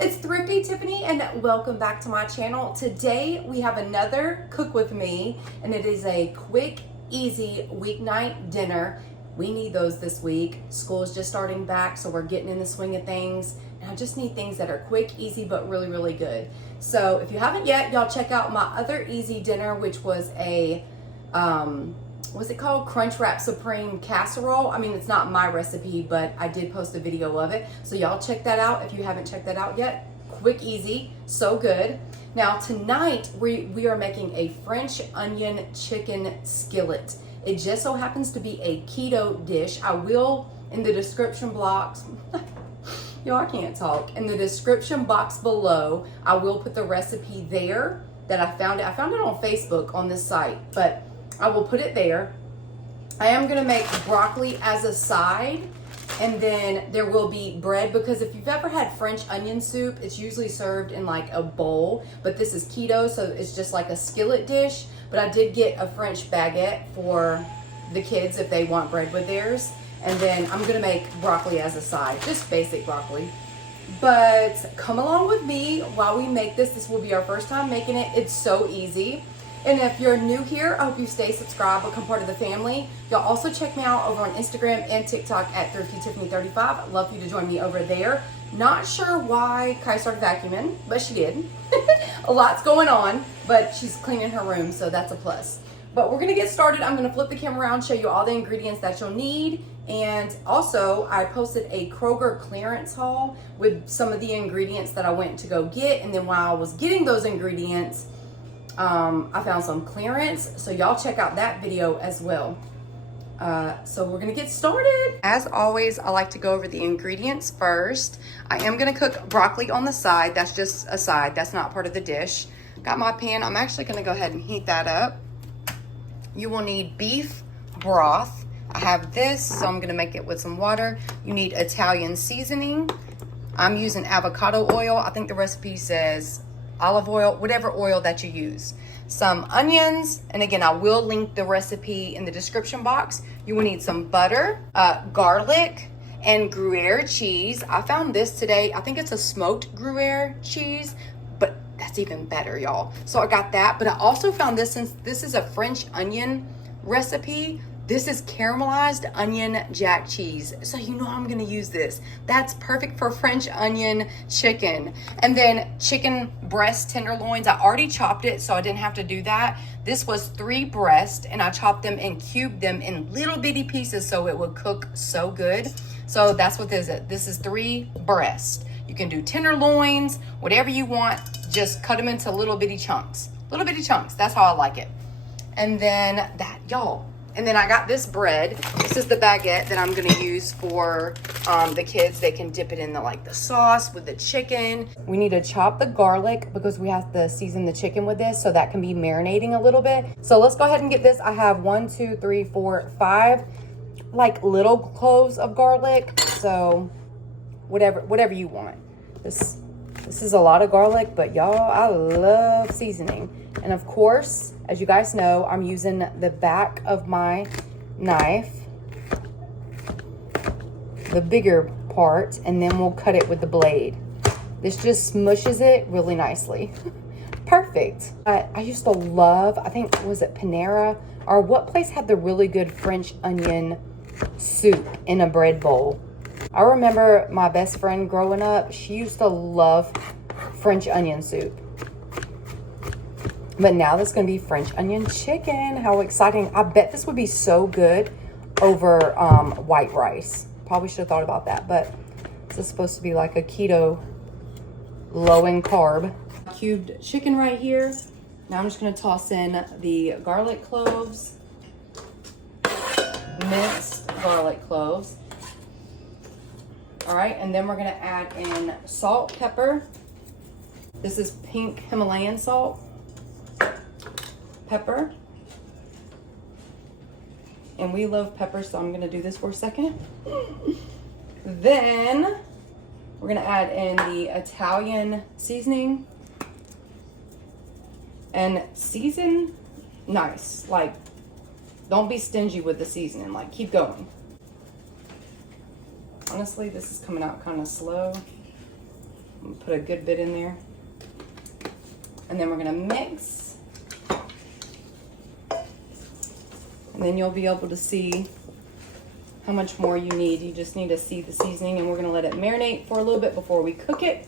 it's Thrifty Tiffany and welcome back to my channel. Today we have another cook with me and it is a quick, easy weeknight dinner. We need those this week. School is just starting back, so we're getting in the swing of things. And I just need things that are quick, easy, but really, really good. So if you haven't yet, y'all check out my other easy dinner, which was a, what's it called? Crunchwrap Supreme casserole. I mean, it's not my recipe, but I did post a video of it. So y'all check that out if you haven't checked that out yet. Quick, easy, so good. Now tonight, we are making a French onion chicken skillet. It just so happens to be a keto dish. I will, in the description box, yo, I can't talk. In the description box below, I will put the recipe there that I found it. I found it on Facebook on this site, but I will put it there. I am gonna make broccoli as a side, and then there will be bread, because if you've ever had French onion soup, it's usually served in like a bowl, but this is keto, so it's just like a skillet dish. But I did get a French baguette for the kids if they want bread with theirs. And then I'm gonna make broccoli as a side, just basic broccoli. But come along with me while we make this. This will be our first time making it. It's so easy. And if you're new here, I hope you stay subscribed, become part of the family. Y'all also check me out over on Instagram and TikTok at ThriftyTiffany35. I'd love for you to join me over there. Not sure why Kai started vacuuming, but she did. A lot's going on, but she's cleaning her room, so that's a plus. But we're gonna get started. I'm gonna flip the camera around, show you all the ingredients that you'll need. And also, I posted a Kroger clearance haul with some of the ingredients that I went to go get. And then while I was getting those ingredients, I found some clearance. So y'all check out that video as well. So we're gonna get started. As always, I like to go over the ingredients first. I am gonna cook broccoli on the side. That's just a side, that's not part of the dish. Got my pan, I'm actually gonna go ahead and heat that up. You will need beef broth. I have this, so I'm gonna make it with some water. You need Italian seasoning. I'm using avocado oil. I think the recipe says olive oil, whatever oil that you use. Some onions, and again, I will link the recipe in the description box. You will need some butter, garlic, and Gruyere cheese. I found this today. I think it's a smoked Gruyere cheese, but that's even better, y'all. So I got that, but I also found this, since this is a French onion recipe, this is caramelized onion jack cheese. So you know I'm gonna use this. That's perfect for French onion chicken. And then chicken breast tenderloins. I already chopped it, so I didn't have to do that. This was 3 breasts, and I chopped them and cubed them in little bitty pieces so it would cook so good. So that's what this is. This is 3 breasts. You can do tenderloins, whatever you want. Just cut them into little bitty chunks. Little bitty chunks, that's how I like it. And then that, y'all. And then I got this bread. This is the baguette that I'm gonna use for the kids. They can dip it in the sauce with the chicken. We need to chop the garlic because we have to season the chicken with this, so that can be marinating a little bit. So let's go ahead and get this. I have 1, 2, 3, 4, 5 like little cloves of garlic. So whatever you want. This is a lot of garlic, but y'all, I love seasoning. And of course, as you guys know, I'm using the back of my knife, the bigger part, and then we'll cut it with the blade. This just smushes it really nicely. Perfect. I used to love, I think, was it Panera? Or what place had the really good French onion soup in a bread bowl? I remember my best friend growing up, she used to love French onion soup. But now this is gonna be French onion chicken. How exciting. I bet this would be so good over white rice. Probably should have thought about that, but this is supposed to be like a keto, low in carb. Cubed chicken right here. Now I'm just gonna toss in the garlic cloves, minced garlic cloves. All right, and then we're gonna add in salt, pepper. This is pink Himalayan salt. Pepper. And we love pepper, so I'm gonna do this for a second. Then we're gonna add in the Italian seasoning. And season nice. Like, don't be stingy with the seasoning. Like, keep going. Honestly, this is coming out kind of slow. I'm Put a good bit in there. And then we're gonna mix. And then you'll be able to see how much more you need. You just need to see the seasoning, and we're gonna let it marinate for a little bit before we cook it.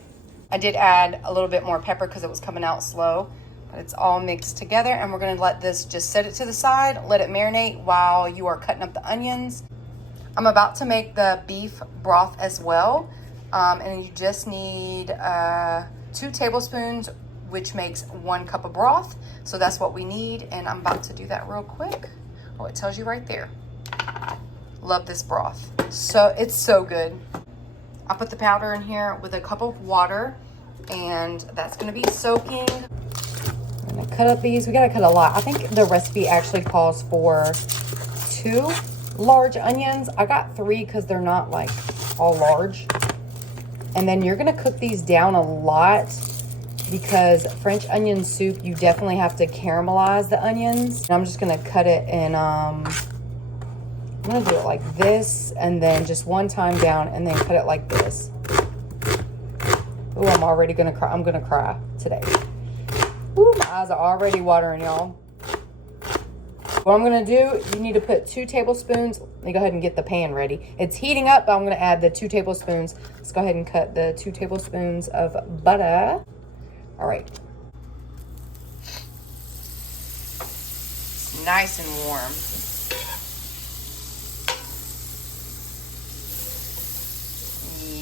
I did add a little bit more pepper because it was coming out slow, but it's all mixed together, and we're gonna let this just set it to the side, let it marinate while you are cutting up the onions. I'm about to make the beef broth as well, and you just need 2 tablespoons, which makes 1 cup of broth. So that's what we need, and I'm about to do that real quick. Oh, it tells you right there. Love this broth. So it's so good. I put the powder in here with a cup of water, and that's gonna be soaking. I'm gonna cut up these. We gotta cut a lot. I think the recipe actually calls for 2 large onions. I got 3 because they're not like all large. And then you're gonna cook these down a lot because French onion soup, you definitely have to caramelize the onions. And I'm just gonna cut it in, I'm gonna do it like this, and then just 1 time down, and then cut it like this. Oh, I'm already gonna cry. I'm gonna cry today. Ooh, my eyes are already watering, y'all. What I'm gonna do, you need to put 2 tablespoons. Let me go ahead and get the pan ready. It's heating up, but I'm gonna add the 2 tablespoons. Let's go ahead and cut the 2 tablespoons of butter. All right. It's nice and warm.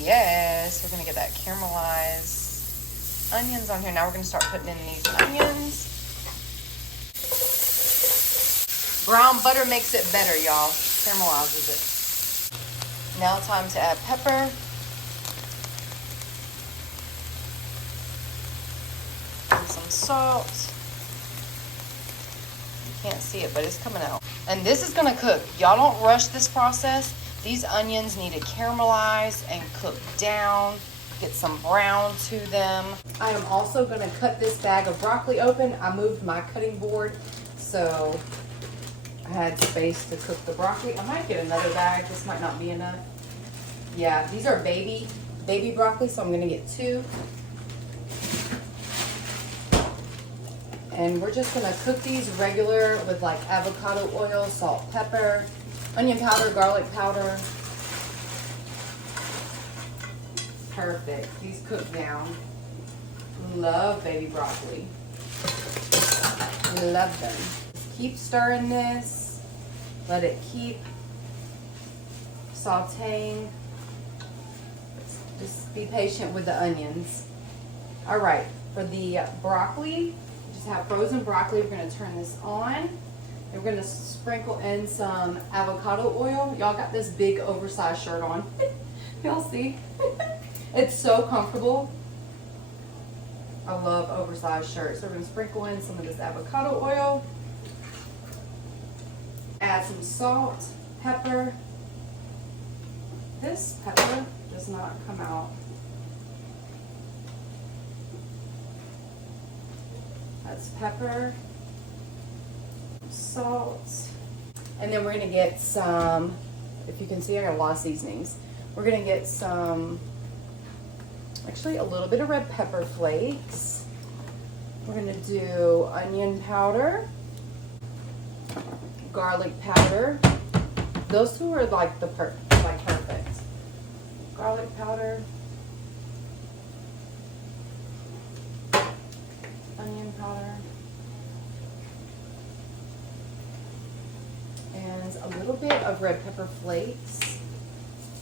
Yes, we're gonna get that caramelized onions on here. Now we're gonna start putting in these onions. Brown butter makes it better, y'all. Caramelizes it. Now time to add pepper. And some salt. You can't see it, but it's coming out. And this is gonna cook. Y'all don't rush this process. These onions need to caramelize and cook down, get some brown to them. I am also gonna cut this bag of broccoli open. I moved my cutting board, so I had space to cook the broccoli. I might get another bag. This might not be enough. Yeah, these are baby broccoli, so I'm gonna get 2. And we're just gonna cook these regular with like avocado oil, salt, pepper, onion powder, garlic powder. Perfect. These cook down. Love baby broccoli. Love them. Keep stirring this. Let it keep sauteing. Just be patient with the onions. All right, for the broccoli, just have frozen broccoli. We're gonna turn this on. And we're gonna sprinkle in some avocado oil. Y'all got this big oversized shirt on. Y'all see? It's so comfortable. I love oversized shirts. So we're gonna sprinkle in some of this avocado oil. Add some salt, pepper. This pepper does not come out. That's pepper, salt, and then we're gonna get some, if you can see, I got a lot of seasonings. We're gonna get some, actually a little bit of red pepper flakes. We're gonna do onion powder, garlic powder. Those 2 are like perfect. Garlic powder, onion powder, and a little bit of red pepper flakes.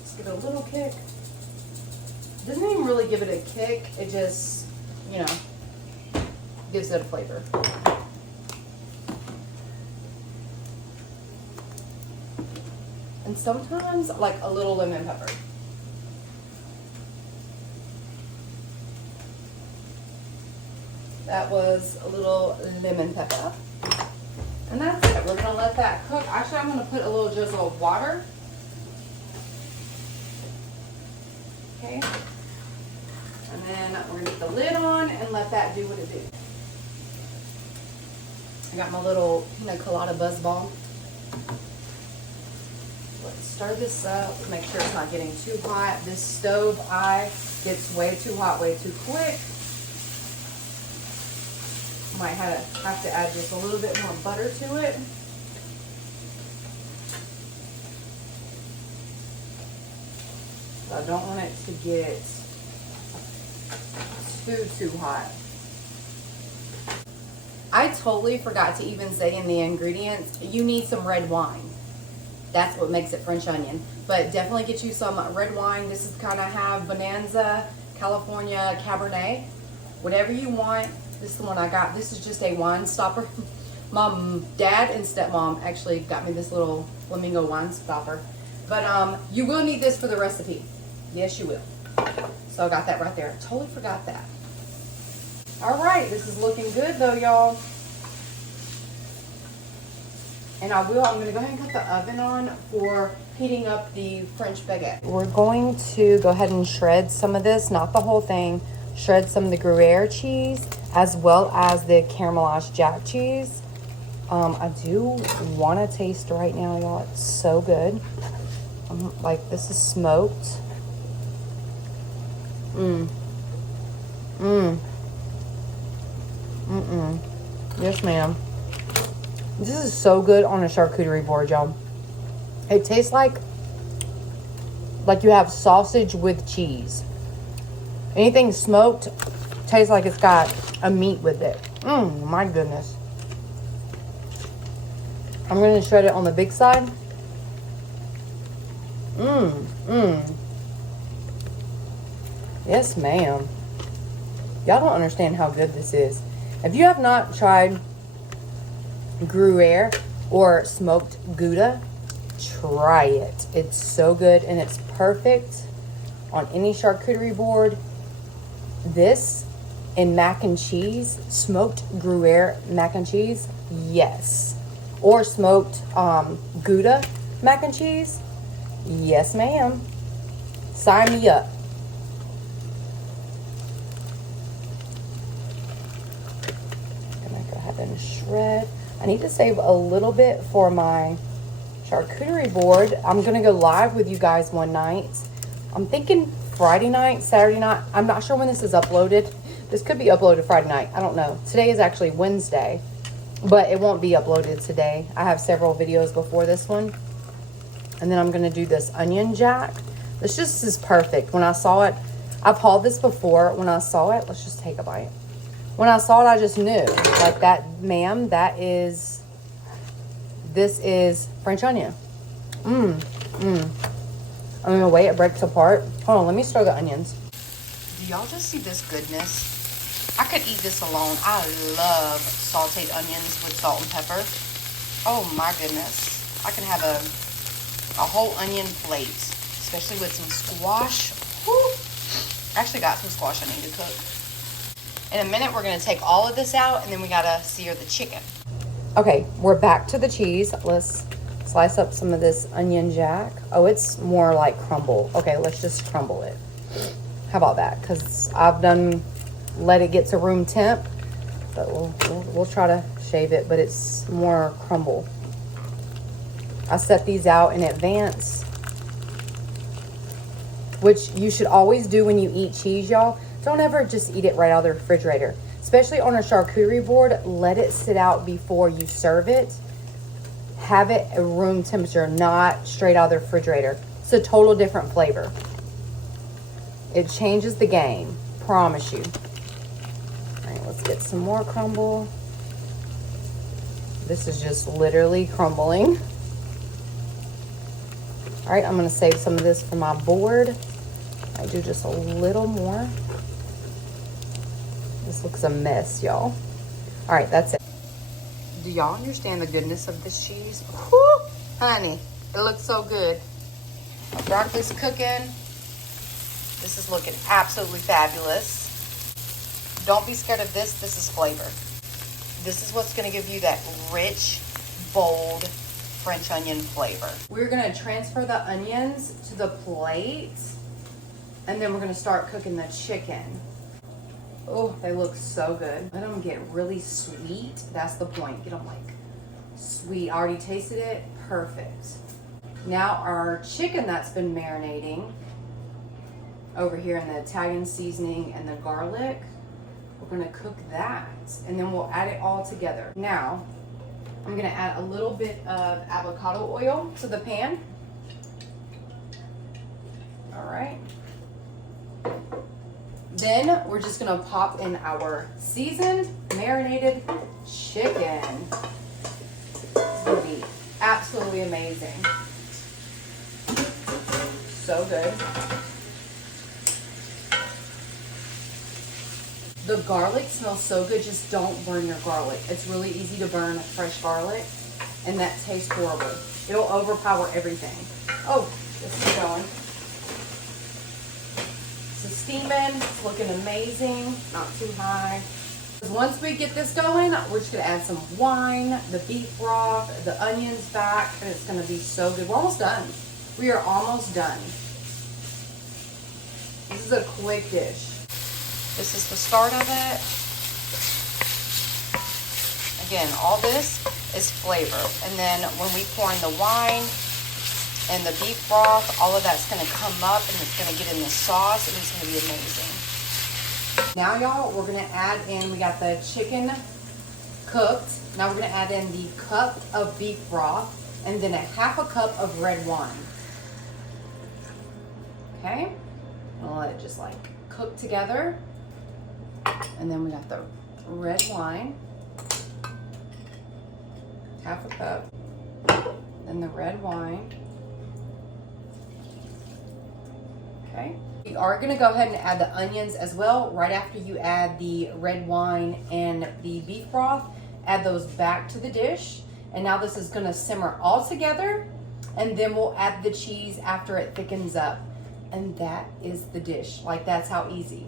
Just give it a little kick. Doesn't even really give it a kick. It just, you know, gives it a flavor. And sometimes like a little lemon pepper. That was a little lemon pepper. And that's it. We're gonna let that cook. Actually, I'm gonna put a little drizzle of water. Okay. And then we're gonna get the lid on and let that do what it do. I got my little pina colada buzz ball. Let stir this up. Make sure it's not getting too hot. This stove eye gets way too hot, way too quick. Might have to add just a little bit more butter to it. I don't want it to get too hot. I totally forgot to even say in the ingredients, you need some red wine. That's what makes it French onion. But definitely get you some red wine. This is kind of have Bonanza, California, Cabernet. Whatever you want. This is the one I got. This is just a wine stopper. My dad and stepmom actually got me this little flamingo wine stopper. But you will need this for the recipe. Yes, you will. So I got that right there. Totally forgot that. All right, this is looking good though, y'all. And I'm going to go ahead and cut the oven on for heating up the French baguette. We're going to go ahead and shred some of this, not the whole thing. Shred some of the Gruyere cheese as well as the caramelized jack cheese. I do want to taste right now, y'all. It's so good. Like, this is smoked. Yes, ma'am. This is so good on a charcuterie board, y'all. It tastes like you have sausage with cheese. Anything smoked tastes like it's got a meat with it. My goodness. I'm going to shred it on the big side. Yes, ma'am. Y'all don't understand how good this is. If you have not tried Gruyere or smoked Gouda, try it. It's so good and it's perfect on any charcuterie board. This and mac and cheese, smoked Gruyere mac and cheese, yes. Or smoked Gouda mac and cheese, yes, ma'am. Sign me up. And shred. I need to save a little bit for my charcuterie board. I'm gonna go live with you guys one night. I'm thinking Friday night, Saturday night. I'm not sure when this is uploaded. This could be uploaded Friday night. I don't know. Today is actually Wednesday, but it won't be uploaded today. I have several videos before this one. And then I'm gonna do this onion jack. This just is perfect. When I saw it, I've hauled this before. When I saw it, let's just take a bite. When I saw it, I just knew, like, that, ma'am, this is French onion. I'm gonna wait, it breaks apart. Hold on, let me stir the onions. Do y'all just see this goodness? I could eat this alone. I love sauteed onions with salt and pepper. Oh my goodness. I can have a whole onion plate, especially with some squash. Woo! Actually got some squash I need to cook. In a minute, we're going to take all of this out, and then we got to sear the chicken. Okay, we're back to the cheese. Let's slice up some of this onion jack. Oh, it's more like crumble. Okay, let's just crumble it. How about that? Because I've let it get to room temp, but we'll try to shave it, but it's more crumble. I set these out in advance, which you should always do when you eat cheese, y'all. Don't ever just eat it right out of the refrigerator. Especially on a charcuterie board, let it sit out before you serve it. Have it at room temperature, not straight out of the refrigerator. It's a total different flavor. It changes the game, promise you. All right, let's get some more crumble. This is just literally crumbling. All right, I'm gonna save some of this for my board. I do just a little more. This looks a mess, y'all. All right, that's it. Do y'all understand the goodness of this cheese? Whew, honey, it looks so good. My broccoli's cooking. This is looking absolutely fabulous. Don't be scared of this. This is flavor. This is what's gonna give you that rich, bold French onion flavor. We're gonna transfer the onions to the plate, and then we're gonna start cooking the chicken. Oh, they look so good. Let them get really sweet. That's the point. Get them like sweet. I already tasted it. Perfect. Now our chicken that's been marinating over here in the Italian seasoning and the garlic, we're gonna cook that, and then we'll add it all together. Now, I'm gonna add a little bit of avocado oil to the pan. All right. Then we're just gonna pop in our seasoned, marinated chicken. It's gonna be absolutely amazing. So good. The garlic smells so good, just don't burn your garlic. It's really easy to burn fresh garlic, and that tastes horrible. It'll overpower everything. Oh, this is going. It's steaming, it's looking amazing, not too high. Once we get this going, we're just gonna add some wine, the beef broth, the onions back, and it's gonna be so good. We're almost done. We are almost done. This is a quick dish. This is the start of it. Again, all this is flavor. And then when we pour in the wine and the beef broth, all of that's gonna come up and it's gonna get in the sauce and it's gonna be amazing. Now y'all, we're gonna add in, we got the chicken cooked. Now we're gonna add in the cup of beef broth and then a half a cup of red wine. Okay, I'll let it just like cook together. And then we got the red wine, half a cup, then the red wine. Okay. We are gonna go ahead and add the onions as well. Right after you add the red wine and the beef broth, add those back to the dish. And now this is gonna simmer all together, and then we'll add the cheese after it thickens up. And that is the dish. Like, that's how easy.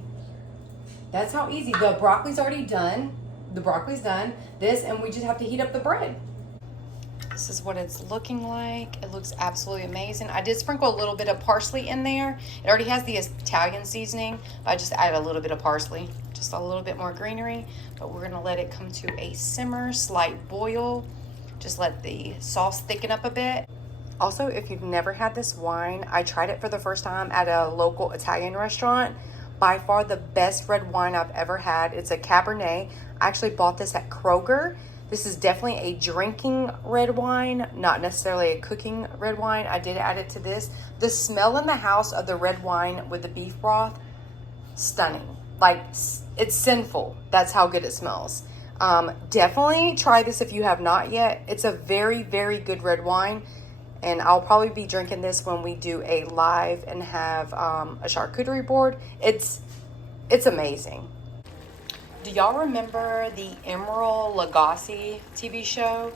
That's how easy. The broccoli's already done. The broccoli's done. This, and we just have to heat up the bread. This is what it's looking like. It looks absolutely amazing. I did sprinkle a little bit of parsley in there. It already has the Italian seasoning, but I just added a little bit of parsley. Just a little bit more greenery, but we're gonna let it come to a simmer, slight boil. Just let the sauce thicken up a bit. Also, if you've never had this wine, I tried it for the first time at a local Italian restaurant. By far the best red wine I've ever had. It's a Cabernet. I actually bought this at Kroger. This is definitely a drinking red wine, not necessarily a cooking red wine. I did add it to this. The smell in the house of the red wine with the beef broth, stunning. Like, it's sinful. That's how good it smells. Definitely try this if you have not yet. It's a very, very good red wine. And I'll probably be drinking this when we do a live and have a charcuterie board. It's amazing. Do y'all remember the Emerald Lagasse TV show?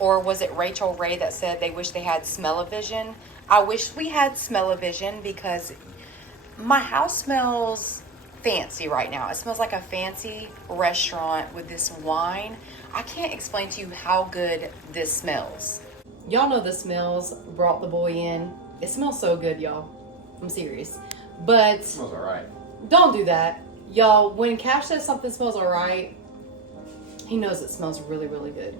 Or was it Rachel Ray that said they wish they had smell-o-vision? I wish we had smell-o-vision because my house smells fancy right now. It smells like a fancy restaurant with this wine. I can't explain to you how good this smells. Y'all know the smells brought the boy in. It smells so good, y'all. I'm serious. But it smells all right. Don't do that. Y'all, when Cash says something smells all right, he knows it smells really, really good.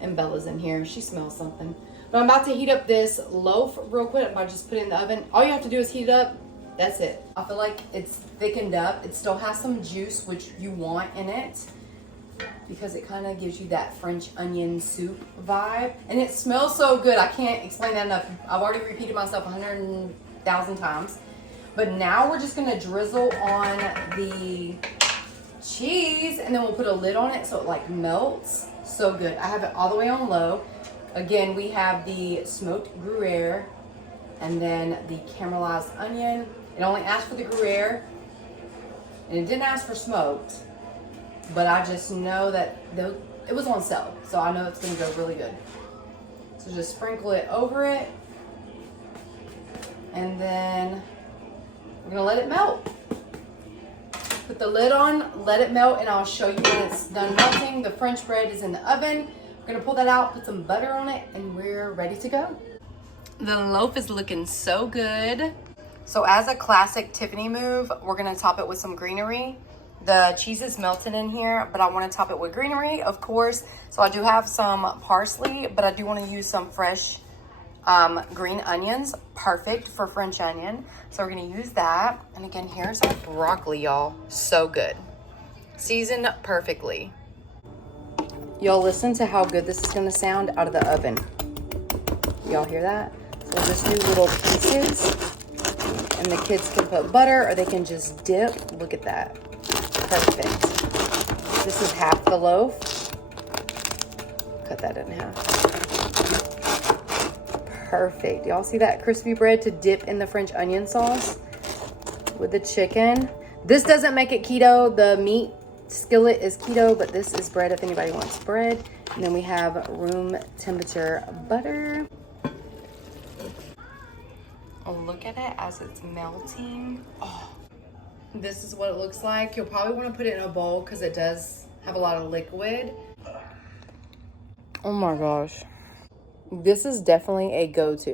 And Bella's in here. She smells something. But I'm about to heat up this loaf real quick by just putting it in the oven. All you have to do is heat it up. That's it. I feel like it's thickened up. It still has some juice, which you want in it, because it kind of gives you that French onion soup vibe. And it smells so good. I can't explain that enough. I've already repeated myself 100,000 times. But now we're just gonna drizzle on the cheese, and then we'll put a lid on it so it like melts. So good. I have it all the way on low. Again, we have the smoked Gruyere and then the caramelized onion. It only asked for the Gruyere, and it didn't ask for smoked. But I just know that it was on sale, so I know it's gonna go really good. So just sprinkle it over it, and then we're gonna let it melt. Put the lid on, let it melt, and I'll show you when it's done melting. The French bread is in the oven. We're gonna pull that out, put some butter on it, and we're ready to go. The loaf is looking so good. So as a classic Tiffany move, we're gonna top it with some greenery. The cheese is melted in here, but I want to top it with greenery, of course. So I do have some parsley, but I do want to use some fresh green onions, perfect for French onion. So we're gonna use that. And again, here's our broccoli, y'all. So good. Seasoned perfectly. Y'all listen to how good this is gonna sound out of the oven. Y'all hear that? So we'll just do little pieces, and the kids can put butter or they can just dip. Look at that. Perfect. This is half the loaf. Cut that in half. Perfect. Y'all see that crispy bread to dip in the French onion sauce with the chicken? This doesn't make it keto. The meat skillet is keto, but this is bread if anybody wants bread. And then we have room temperature butter. Oh, look at it as it's melting. Oh, this is what it looks like. You'll probably want to put it in a bowl because it does have a lot of liquid. Oh my gosh. This is definitely a go-to.